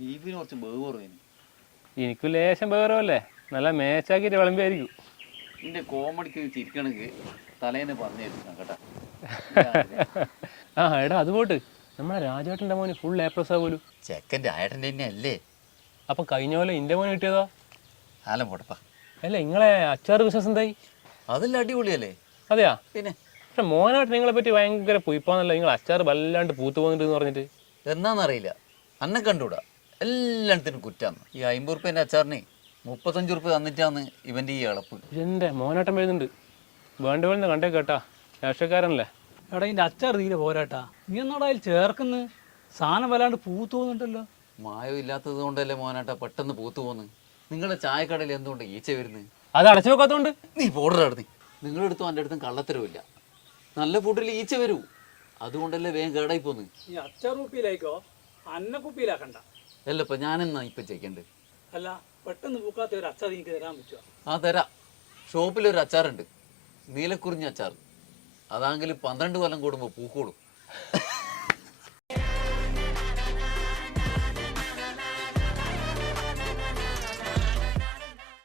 ബീഫിന് കുറച്ച് ബേവ് കുറവേന്. എനിക്ക് ലേശം വേറല്ലേ നല്ല മേച്ചാക്കിയിട്ട് വിളമ്പായിരിക്കും. നിന്റെ കോമഡിക്ക് ചിരിക്കണക്ക് തലേന്ന് പറഞ്ഞിരുന്നു കേട്ടാ. ആ എടാ അത് പോട്ട് നമ്മളെ രാജേട്ടൻ്റെ മോന് ഫുൾ എ പ്ലസ് ആവുമല്ലോ. ചെക്കൻ്റെ ആയട്ടൻ്റെ തന്നെ അല്ലേ? അപ്പം കഴിഞ്ഞ പോലെ എൻ്റെ മോന് കിട്ടിയതോ? ആലം പോട്ടപ്പാ. അല്ല നിങ്ങളെ അച്ചാർ ബിസിനസ് എന്തായി? അതെല്ലാം അടിപൊളിയല്ലേ? അതെയാ? പിന്നെ പക്ഷെ മോനായിട്ട് നിങ്ങളെ പറ്റി ഭയങ്കര പൊയ്പാന്നല്ല, നിങ്ങൾ അച്ചാർ വല്ലാണ്ട് പൂത്തു പോകുന്നുണ്ടെന്ന് പറഞ്ഞിട്ട്. എന്നാന്നറിയില്ല, അന്നെ കണ്ടുകൂടാ, എല്ലാത്തിനും കുറ്റാന്ന്. ഈ 50 റുപ്യേൻ്റെ അച്ചാറിന് 35 റുപ്യ തന്നിട്ടാന്ന് ഇവൻ്റെ ഈ ഇളപ്പ്. എൻ്റെ മോനാട്ടം വരുന്നുണ്ട്, വേണ്ട വേണ്ട കണ്ടേ കേട്ടാ, രാഷ്ട്രീയക്കാരനല്ലേ. എടാ ഇതിൻ്റെ അച്ചാർ തീരെ പോരാട്ടാ. നീ എന്നോട് അതിൽ ചേർക്കുന്നു, സാധനം വല്ലാണ്ട് പൂത്തു പോകുന്നുണ്ടല്ലോ. മായം ഇല്ലാത്തത് കൊണ്ടല്ലേ മോനാട്ടാ പെട്ടെന്ന് പൂത്തു പോന്ന്. നിങ്ങളുടെ ചായക്കടയിൽ എന്തുകൊണ്ട് ഈച്ച വരുന്നത്? അത് അടച്ചു വെക്കാത്തോണ്ട്. നീ പോർഡർ അടുത്ത് നിങ്ങളുടെ അടുത്തും എൻ്റെ അടുത്തും കള്ളത്തരവില്ല. നല്ല ഫുഡിൽ ഈച്ച വരൂ, അതുകൊണ്ടല്ലേ വേഗം കേടായി പോന്ന്. ഈ അച്ചാർ കുപ്പിയിലായിക്കോ, അന്ന കുപ്പിയിലാക്കണ്ട. അല്ലപ്പ ഞാനെന്നാ ഇപ്പം ചെയ്യണ്ടേ? അല്ല പെട്ടെന്ന് പൂക്കാത്ത ഒരു അച്ചാർ എനിക്ക് തരാൻ പറ്റുമോ? ആ തരാം. ഷോപ്പിലൊരു അച്ചാറുണ്ട്, നീലക്കുറിഞ്ഞ അച്ചാർ. അതാണെങ്കിൽ 12 കൊല്ലം കൂടുമ്പോൾ പൂക്കോളും.